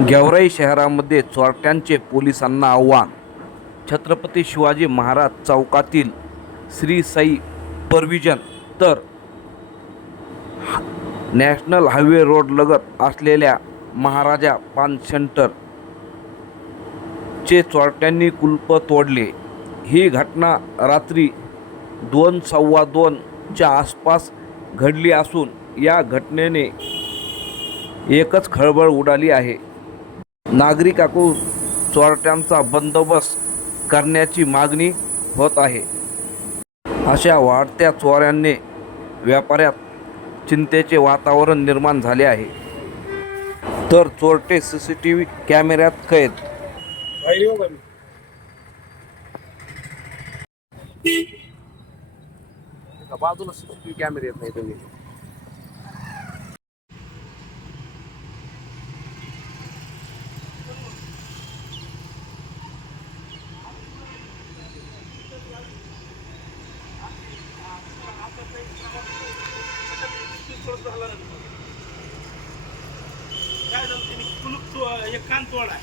गेवराई शहरामध्ये चोरट्यांचे पोलिसांना आव्हान. छत्रपती शिवाजी महाराज चौकातील श्री साई परविजन तर नॅशनल हायवे रोड लगत असलेल्या महाराजा पान सेंटर चे चोरट्यांनी कुलप तोडले. ही घटना रात्री दोन सव्वा दोनच्या आसपास घडली असून या घटनेने एकच खळबळ उडाली आहे. नागरिकाकू चोरट्यांचा बंदोबस्त करण्याची मागणी होत आहे. अशा वाढत्या चोऱ्यांनी व्यापाऱ्यात चिंतेचे वातावरण निर्माण झाले आहे. तर चोरटे सी सी टी व्ही कॅमेऱ्यात कैद. बाजूला सी सी टी व्ही कॅमेरे येत नाही तुम्ही काय झालं त्यांनी कुलूप तो एक कान तोडा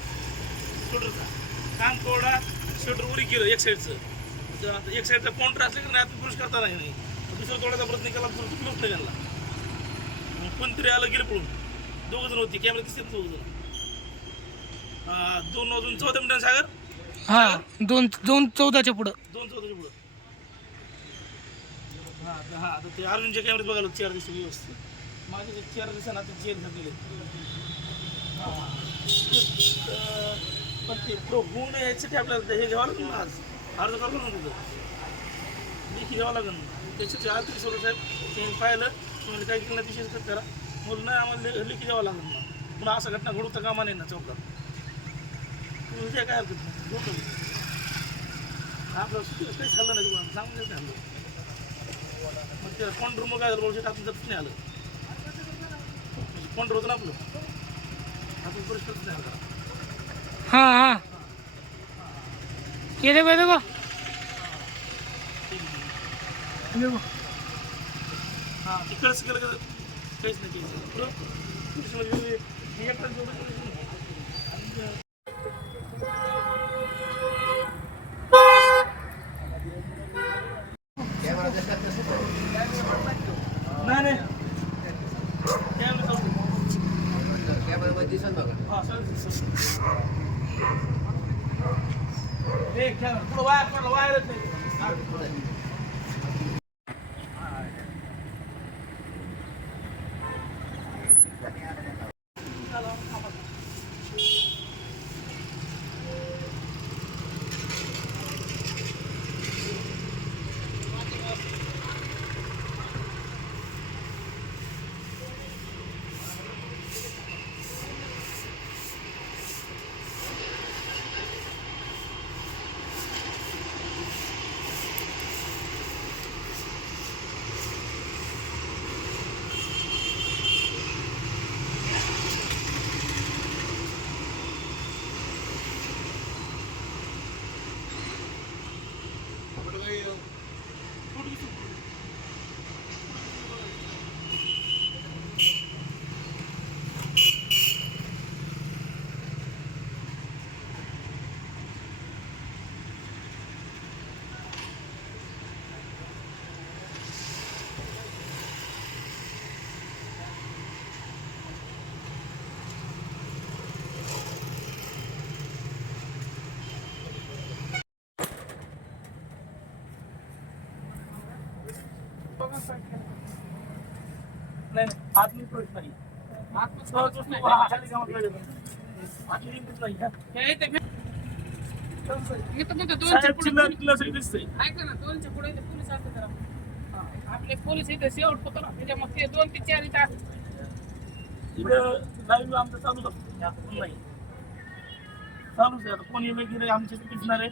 शोल्डरचा कान तोडा शोल्डर उरी केलं एक साईडचं एक साईडचा काउंटर असलं की नाही आता पुरुष करता नाही. नाही दुसरं तोडायचा प्रयत्न केला तर कुलूप नाही त्यांना कोणतरी आलं गेलं पळून. दोघं जण होती कॅमेरा दिसतात दोघं जण. दोन वाजून चौदा मिनिटां सागर? हा दोन दोन चौदाच्या पुढं. दोन चौदाच्या पुढं. हा हा आता ते अर्जुनच्या कॅमेऱ्यात बघायला चार दिवस व्यवस्थित. माझे जे चार दिवसांना आता जेल झालेले पण ते प्रो होऊन याच्यासाठी आपल्याला हे घ्यावं लागेल ना आज. अर्ज करावं लागेल ना लेखी घ्यावं लागेल. ना आज तरी सर साहेब त्यांनी पाहिलं म्हणजे काही केलं विशेष कर त्याला. म्हणून नाही आम्हाला ले- लेखी द्यावं लागेल ना. पुन्हा असं घटना घडू तर कामा नाही ना चौकात. तुम्ही जे काय हरकत नाही. डोकं आपलं सुट्टी काही खाल्लं नाही तुम्हाला. सांगून देत नाही मग ते कोण मग काय झालं? शकत आपण जातच नाही आलं. म्हणजे कोण होतं ना आपलं आपण परिस्थितीच नाही आलं हा हा. ये देखो ये देखो हां तिकडंच केलं का? काहीच नाही काहीच नाही पुढं पुढचं म्हणजे मी एकटाच जेवढं केलं नाही. नाही नाही त्यावेळेस जाऊ. हा, चालेल, चालेल. ए, कॅमेरा, पुढं वायर पडला, वायरच नाही. नाही नाही आतली प्रवेश नाही सहजच नाही हा, खाली गावात पाहिजे. आतली एंट्रीच नाही साहेब चिल्लर चिल्लर सगळी दिसतंय ऐका ना दोनच्या पुढे इथे पोलीस असतात जरा. हा, आपले पोलीस इथे शेवट होतो ना. त्याच्यामुळे ते दोन ते चार इथे लाईव्ह आमचं चालूच असतं नाही. चालूच आहे. आता कोणी वेगळी आमच्या दिसणार आहे.